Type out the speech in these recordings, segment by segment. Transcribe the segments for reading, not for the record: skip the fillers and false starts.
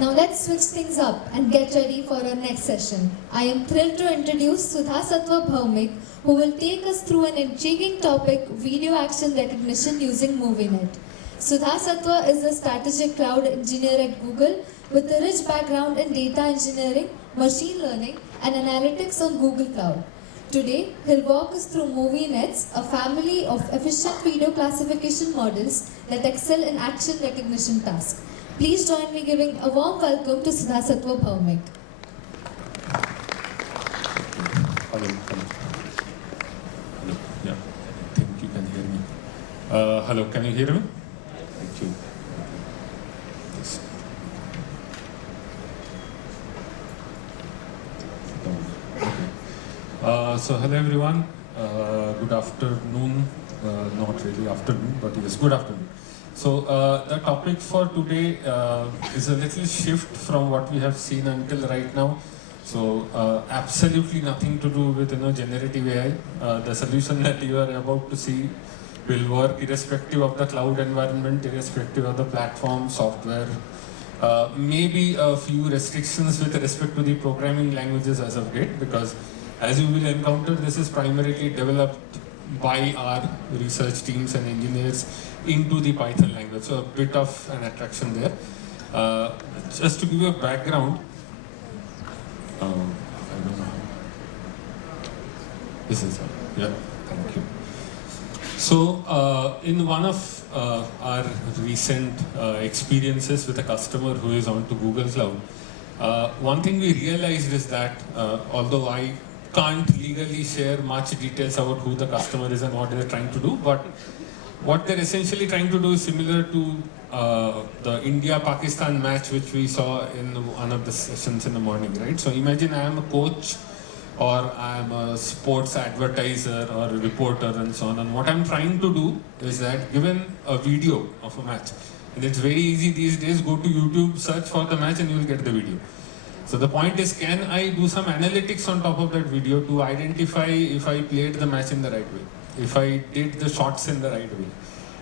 Now let's switch things up and get ready for our next session. I am thrilled to introduce Suddhasatwa Bhaumik, who will take us through an intriguing topic, video action recognition using MoViNet. Suddhasatwa is a strategic cloud engineer at Google with a rich background in data engineering, machine learning, and analytics on Google Cloud. Today, he'll walk us through MoViNets, a family of efficient video classification models that excel in action recognition tasks. Please join me giving a warm welcome to Suddhasatwa Bhaumik. Hello. Yeah, I think you can hear me. Hello, can you hear me? Thank you. Yes. So hello everyone. Good afternoon. Not really afternoon, but yes, good afternoon. So the topic for today is a little shift from what we have seen until right now. So absolutely nothing to do with generative AI. The solution that you are about to see will work irrespective of the cloud environment, irrespective of the platform, software. Maybe a few restrictions with respect to the programming languages as of yet, because as you will encounter, this is primarily developed by our research teams and engineers into the Python language. So a bit of an attraction there. Just to give you a background, I don't know. This is yeah. Thank you. So in one of our recent experiences with a customer who is onto Google Cloud, one thing we realized is that although I can't legally share much details about who the customer is and what they're trying to do, but what they're essentially trying to do is similar to the India-Pakistan match which we saw in one of the sessions in the morning, right? So imagine I am a coach or I am a sports advertiser or a reporter and so on, and what I'm trying to do is that given a video of a match, and it's very easy these days, go to YouTube, search for the match and you will get the video. So the point is, can I do some analytics on top of that video to identify if I played the match in the right way, if I did the shots in the right way,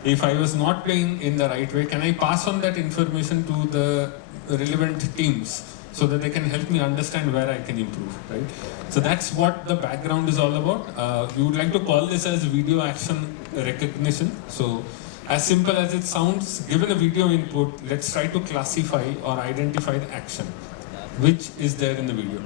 if I was not playing in the right way, can I pass on that information to the relevant teams so that they can help me understand where I can improve, right? So that's what the background is all about. We would like to call this as video action recognition. So as simple as it sounds, given a video input, let's try to classify or identify the action which is there in the video.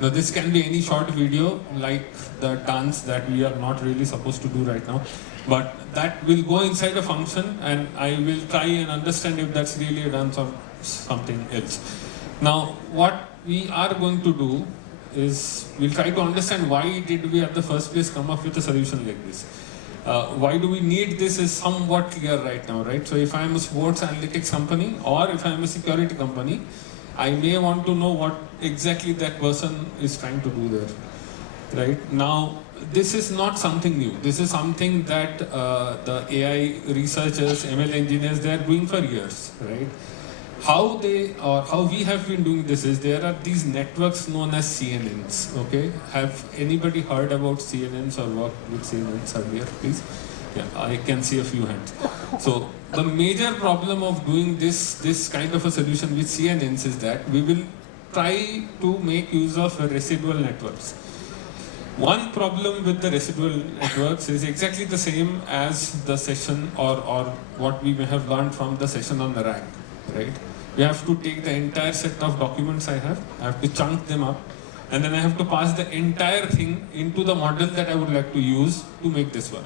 Now this can be any short video like the dance that we are not really supposed to do right now, but that will go inside a function and I will try and understand if that's really a dance or something else. Now what we are going to do is we'll try to understand why did we at the first place come up with a solution like this. Why do we need this is somewhat clear right now, right? So if I am a sports analytics company or if I am a security company, I may want to know what exactly that person is trying to do there, right? Now, this is not something new. This is something that the AI researchers, ML engineers, they are doing for years, right? How we have been doing this is there are these networks known as CNNs, okay? Have anybody heard about CNNs or worked with CNNs earlier, please? Yeah, I can see a few hands. So the major problem of doing this kind of a solution with CNNs is that we will try to make use of residual networks. One problem with the residual networks is exactly the same as the session or what we may have learned from the session on the RAG, right? We have to take the entire set of documents I have to chunk them up, and then I have to pass the entire thing into the model that I would like to use to make this work.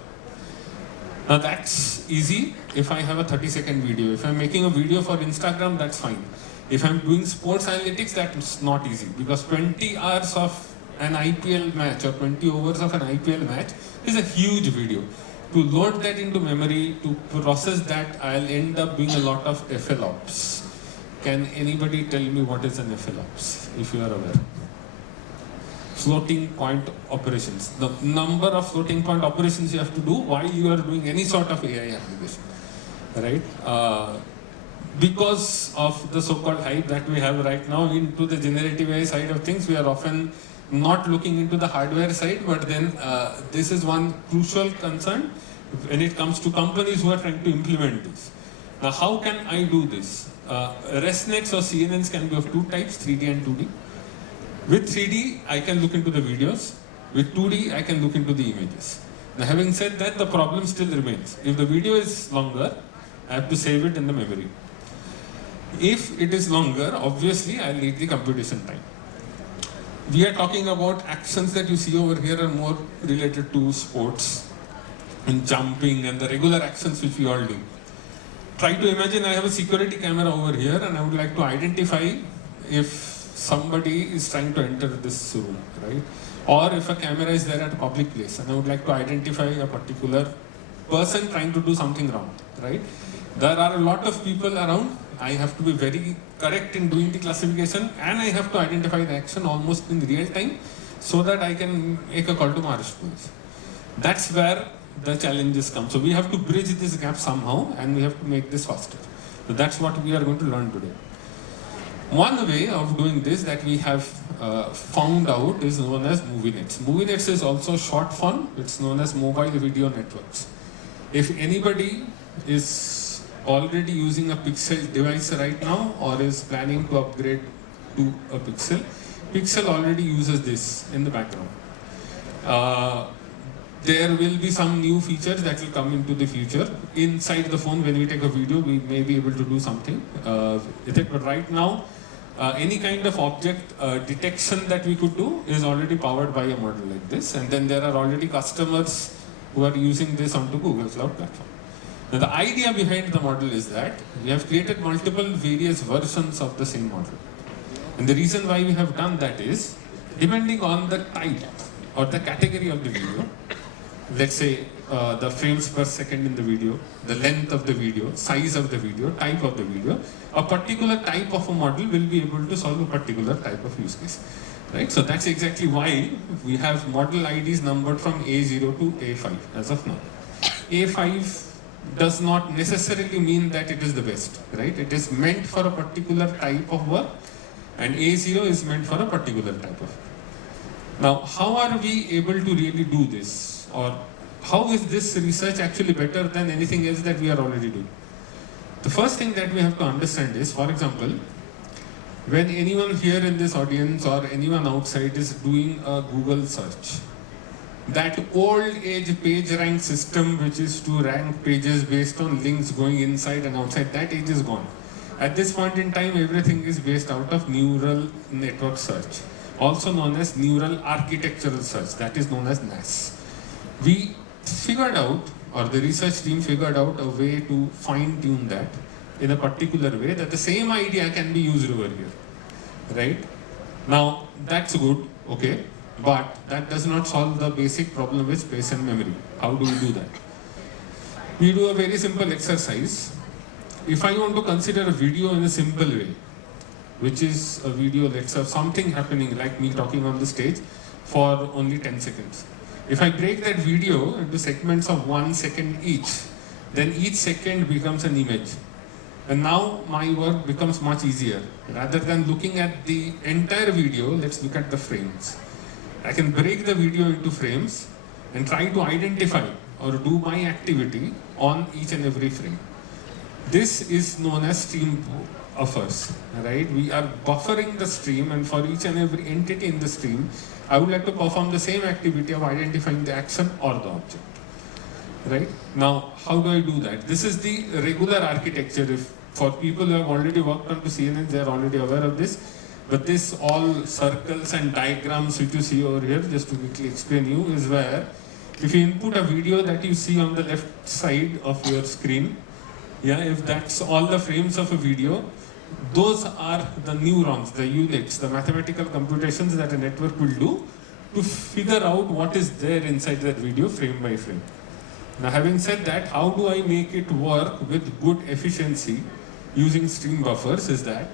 Now that's easy if I have a 30-second video. If I'm making a video for Instagram, that's fine. If I'm doing sports analytics, that's not easy because 20 hours of an IPL match or 20 overs of an IPL match is a huge video. To load that into memory, to process that, I'll end up doing a lot of FLOps. Can anybody tell me what is an FLOps, if you are aware? Floating point operations. The number of floating point operations you have to do while you are doing any sort of AI application, right? Because of the so-called hype that we have right now into the generative AI side of things, we are often not looking into the hardware side, but then this is one crucial concern when it comes to companies who are trying to implement this. Now, how can I do this? ResNets or CNNs can be of two types, 3D and 2D. With 3D, I can look into the videos. With 2D, I can look into the images. Now, having said that, the problem still remains. If the video is longer, I have to save it in the memory. If it is longer, obviously, I'll need the computation time. We are talking about actions that you see over here are more related to sports and jumping and the regular actions which we all do. Try to imagine I have a security camera over here and I would like to identify if somebody is trying to enter this room, right? Or if a camera is there at a public place and I would like to identify a particular person trying to do something wrong, right? There are a lot of people around. I have to be very correct in doing the classification and I have to identify the action almost in real time so that I can make a call to Maharashtra police. That's where the challenges come. So we have to bridge this gap somehow and we have to make this faster. So that's what we are going to learn today. One way of doing this that we have found out is known as MoViNet. MoViNet is also short form. It's known as mobile video networks. If anybody is already using a Pixel device right now or is planning to upgrade to a Pixel, Pixel already uses this in the background. There will be some new features that will come into the future. Inside the phone, when we take a video, we may be able to do something with it. But right now, any kind of object detection that we could do is already powered by a model like this. And then there are already customers who are using this onto Google Cloud Platform. Now, the idea behind the model is that we have created multiple various versions of the same model. And the reason why we have done that is, depending on the type or the category of the video, let's say the frames per second in the video, the length of the video, size of the video, type of the video, a particular type of a model will be able to solve a particular type of use case. Right? So that's exactly why we have model IDs numbered from A0 to A5 as of now. A5 does not necessarily mean that it is the best, right? It is meant for a particular type of work and A0 is meant for a particular type of work. Now, how are we able to really do this? Or how is this research actually better than anything else that we are already doing? The first thing that we have to understand is, for example, when anyone here in this audience or anyone outside is doing a Google search, that old age page rank system which is to rank pages based on links going inside and outside, that age is gone. At this point in time, everything is based out of neural network search, also known as neural architectural search, that is known as NAS. We figured out, or the research team figured out a way to fine tune that in a particular way that the same idea can be used over here, right? Now, that's good, okay. But that does not solve the basic problem with space and memory. How do we do that? We do a very simple exercise. If I want to consider a video in a simple way, which is a video, let's have something happening like me talking on the stage for only 10 seconds. If I break that video into segments of 1 second each, then each second becomes an image. And now my work becomes much easier. Rather than looking at the entire video, let's look at the frames. I can break the video into frames and try to identify or do my activity on each and every frame. This is known as stream buffers, right? We are buffering the stream, and for each and every entity in the stream, I would like to perform the same activity of identifying the action or the object, right? Now, how do I do that? This is the regular architecture. If for people who have already worked on to CNN, they are already aware of this. But this all circles and diagrams which you see over here, just to quickly explain you, is where if you input a video that you see on the left side of your screen, yeah, if that's all the frames of a video, those are the neurons, the units, the mathematical computations that a network will do to figure out what is there inside that video frame by frame. Now, having said that, how do I make it work with good efficiency using stream buffers is that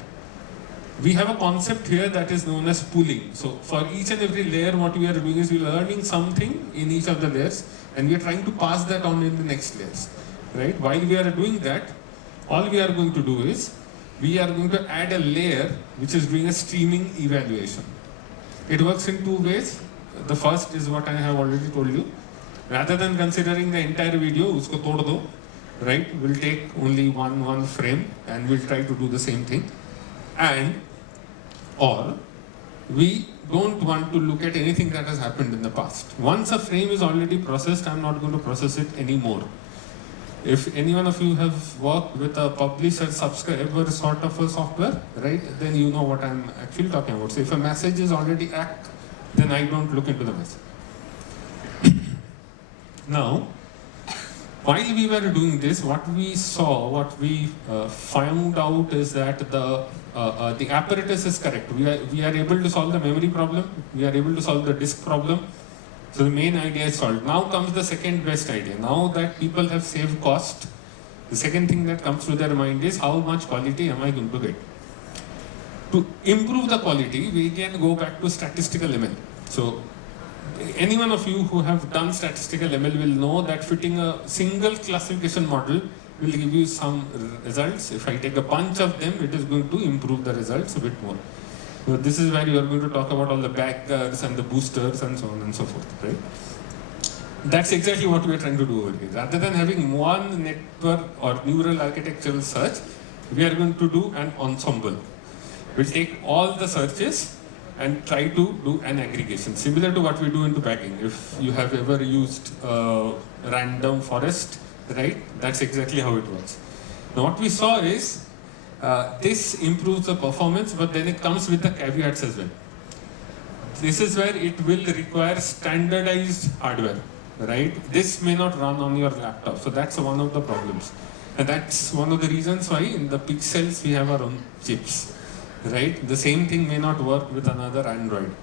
we have a concept here that is known as pooling. So for each and every layer, what we are doing is we are learning something in each of the layers and we are trying to pass that on in the next layers, right? While we are doing that, all we are going to do is we are going to add a layer which is doing a streaming evaluation. It works in two ways. The first is what I have already told you. Rather than considering the entire video, usko tod do, right? We'll take only one frame and we'll try to do the same thing. And or we don't want to look at anything that has happened in the past. Once a frame is already processed, I'm not going to process it anymore. If any one of you have worked with a publisher-subscriber sort of a software, right, then you know what I'm actually talking about. So if a message is already act, then I don't look into the message. Now, while we were doing this, what we found out is that the apparatus is correct. We are able to solve the memory problem. We are able to solve the disk problem. So the main idea is solved. Now comes the second best idea. Now that people have saved cost, the second thing that comes to their mind is how much quality am I going to get? To improve the quality, we can go back to statistical ML. So any one of you who have done statistical ML will know that fitting a single classification model will give you some results. If I take a bunch of them, it is going to improve the results a bit more. So this is where you are going to talk about all the backers and the boosters and so on and so forth, right? That's exactly what we are trying to do over here. Rather than having one network or neural architectural search, we are going to do an ensemble. We'll take all the searches and try to do an aggregation, similar to what we do into bagging. If you have ever used random forest, right, that's exactly how it works. Now what we saw is this improves the performance, but then it comes with the caveats as well. This is where it will require standardized hardware, right? This may not run on your laptop, so that's one of the problems. And that's one of the reasons why in the pixels we have our own chips, right? The same thing may not work with another Android.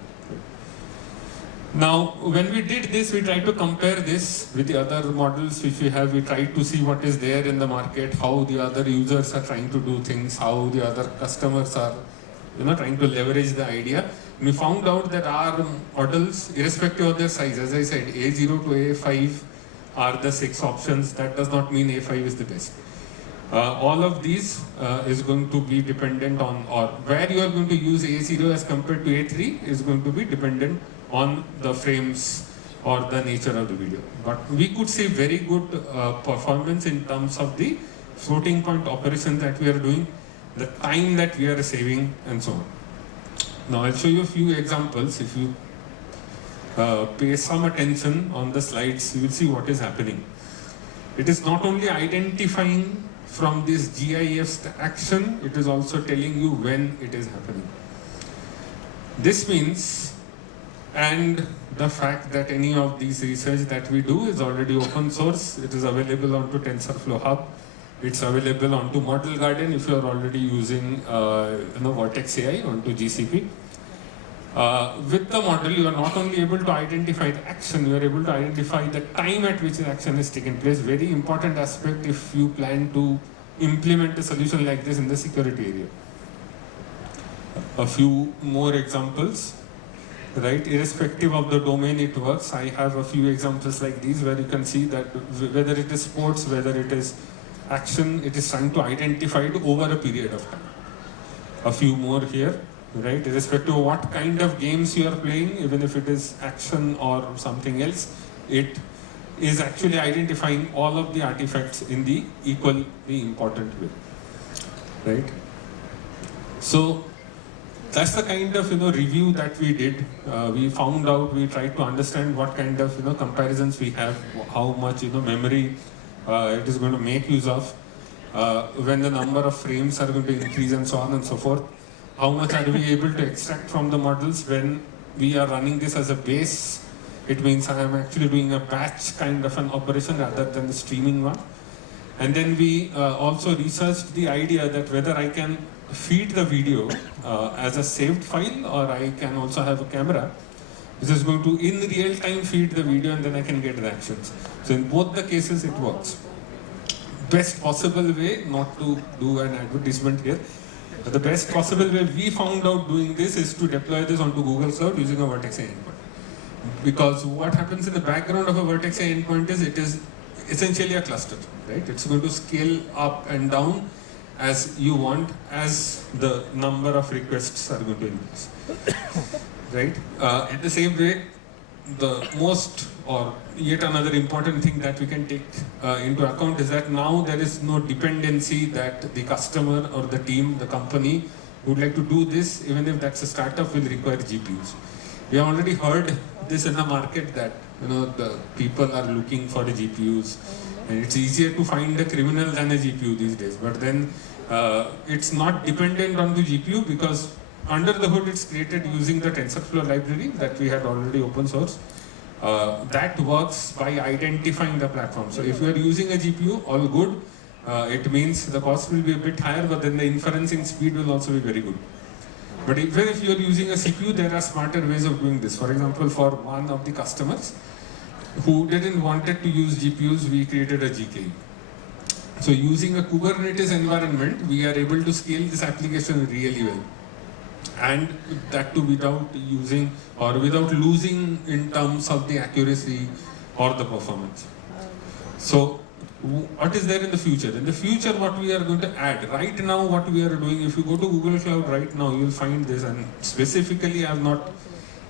Now, when we did this, we tried to compare this with the other models which we have. We tried to see what is there in the market, how the other users are trying to do things, how the other customers are, trying to leverage the idea. We found out that our models, irrespective of their size, as I said, A0 to A5 are the 6 options. That does not mean A5 is the best. All of these is going to be dependent on, or where you are going to use A0 as compared to A3 is going to be dependent on the frames or the nature of the video. But we could see very good performance in terms of the floating point operations that we are doing, the time that we are saving, and so on. Now I'll show you a few examples. If you pay some attention on the slides, you will see what is happening. It is not only identifying from this GIF action, it is also telling you when it is happening. This means, and the fact that any of these research that we do is already open source. It is available onto TensorFlow Hub. It's available onto Model Garden if you are already using Vertex AI onto GCP. With the model, you are not only able to identify the action, you are able to identify the time at which the action is taking place. Very important aspect if you plan to implement a solution like this in the security area. A few more examples. Right, irrespective of the domain it works. I have a few examples like these where you can see that whether it is sports, whether it is action, it is trying to identify it over a period of time. A few more here, right, irrespective of what kind of games you are playing, even if it is action or something else, it is actually identifying all of the artifacts in the equally important way, right? So that's the kind of review that we did. We found out, we tried to understand what kind of comparisons we have, how much memory it is going to make use of, when the number of frames are going to increase and so on and so forth. How much are we able to extract from the models when we are running this as a base? It means I am actually doing a batch kind of an operation rather than the streaming one. And then we also researched the idea that whether I can feed the video as a saved file, or I can also have a camera which is going to in real time feed the video and then I can get the actions. So in both the cases it works. Best possible way, not to do an advertisement here, but the best possible way we found out doing this is to deploy this onto Google Cloud using a Vertex AI endpoint. Because what happens in the background of a Vertex AI endpoint is it is essentially a cluster, right? It's going to scale up and down as you want, as the number of requests are going to increase, right? In the same way, the most or yet another important thing that we can take into account is that now there is no dependency that the customer or the team, the company would like to do this, even if that's a startup, will require GPUs. We have already heard this in the market that the people are looking for the GPUs, and it's easier to find a criminal than a GPU these days. But then it's not dependent on the GPU, because under the hood it's created using the TensorFlow library that we had already open source. That works by identifying the platform. So if you are using a GPU, all good. It means the cost will be a bit higher, but then the inferencing speed will also be very good. But even if you are using a CPU, there are smarter ways of doing this. For example, for one of the customers who didn't wanted to use GPUs, we created a GKE. So using a Kubernetes environment, we are able to scale this application really well. And that too without using or without losing in terms of the accuracy or the performance. So what is there in the future? In the future, what we are going to add, right now what we are doing, if you go to Google Cloud right now, you will find this, and specifically I have not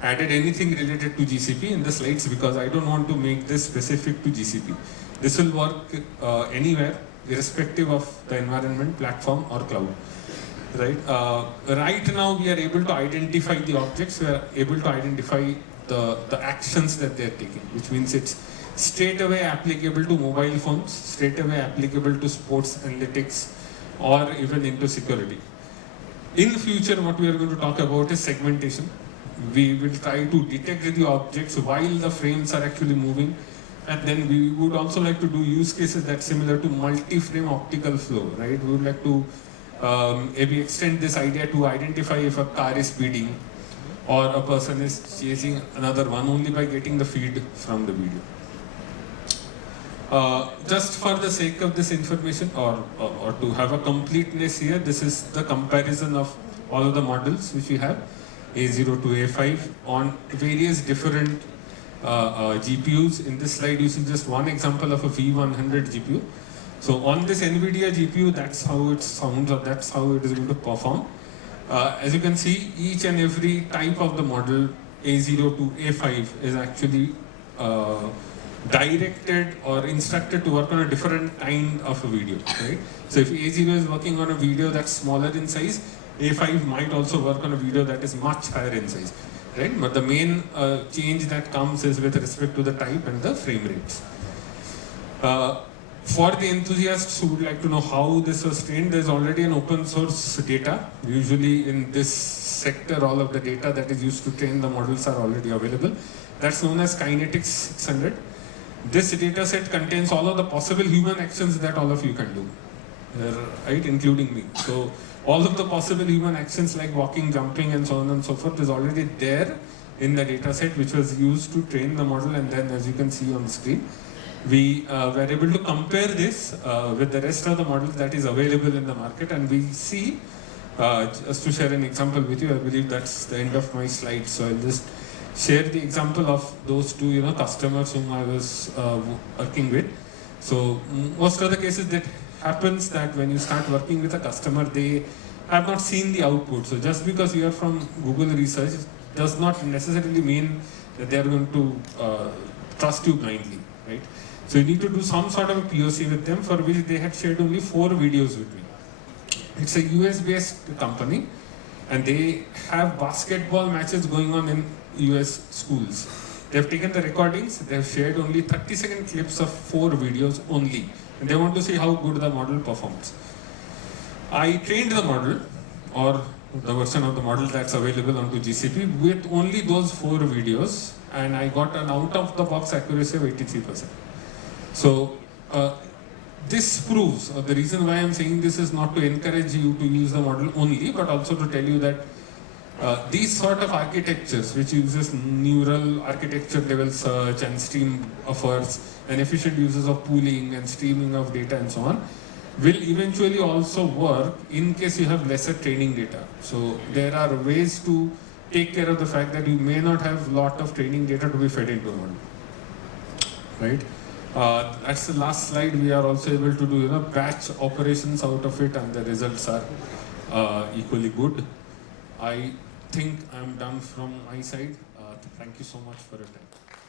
added anything related to GCP in the slides because I don't want to make this specific to GCP. This will work anywhere, irrespective of the environment, platform or cloud. Right? Right now we are able to identify the objects, we are able to identify the actions that they are taking, which means it's straight away applicable to mobile phones, straight away applicable to sports analytics, or even into security. In future, what we are going to talk about is segmentation. We will try to detect the objects while the frames are actually moving, and then we would also like to do use cases that's similar to multi-frame optical flow, right? We would like to maybe extend this idea to identify if a car is speeding or a person is chasing another one only by getting the feed from the video. Just for the sake of this information or to have a completeness here, this is the comparison of all of the models which we have, A0 to A5 on various different GPUs. In this slide you see just one example of a V100 GPU. So on this NVIDIA GPU, that's how it sounds, or that's how it is going to perform. As you can see, each and every type of the model, A0 to A5, is actually directed or instructed to work on a different kind of a video, right? So if A0 is working on a video that's smaller in size, A5 might also work on a video that is much higher in size, right? But the main change that comes is with respect to the type and the frame rates. For the enthusiasts who would like to know how this was trained, there's already an open source data. Usually in this sector, all of the data that is used to train the models are already available. That's known as Kinetics 600. This data set contains all of the possible human actions that all of you can do, right, including me. So all of the possible human actions like walking, jumping and so on and so forth is already there in the data set which was used to train the model, and then as you can see on the screen, we were able to compare this with the rest of the models that is available in the market, and we see, just to share an example with you, I believe that's the end of my slide, so I'll just share the example of those two customers whom I was working with. So most of the cases that happens that when you start working with a customer, they have not seen the output. So just because you are from Google research does not necessarily mean that they are going to trust you blindly, right? So you need to do some sort of a POC with them, for which they had shared only 4 videos with me. It's a US-based company, and they have basketball matches going on in US schools. They've taken the recordings, they've shared only 30-second clips of 4 videos only, and they want to see how good the model performs. I trained the model, or the version of the model that's available onto GCP, with only those 4 videos, and I got an out-of-the-box accuracy of 83%. So this proves, or the reason why I'm saying this is not to encourage you to use the model only, but also to tell you that these sort of architectures, which uses neural architecture level search and stream buffers and efficient uses of pooling and streaming of data and so on, will eventually also work in case you have lesser training data. So there are ways to take care of the fact that you may not have a lot of training data to be fed into a model, right? That's the last slide. We are also able to do batch operations out of it, and the results are equally good. I think I'm done from my side. Thank you so much for your time.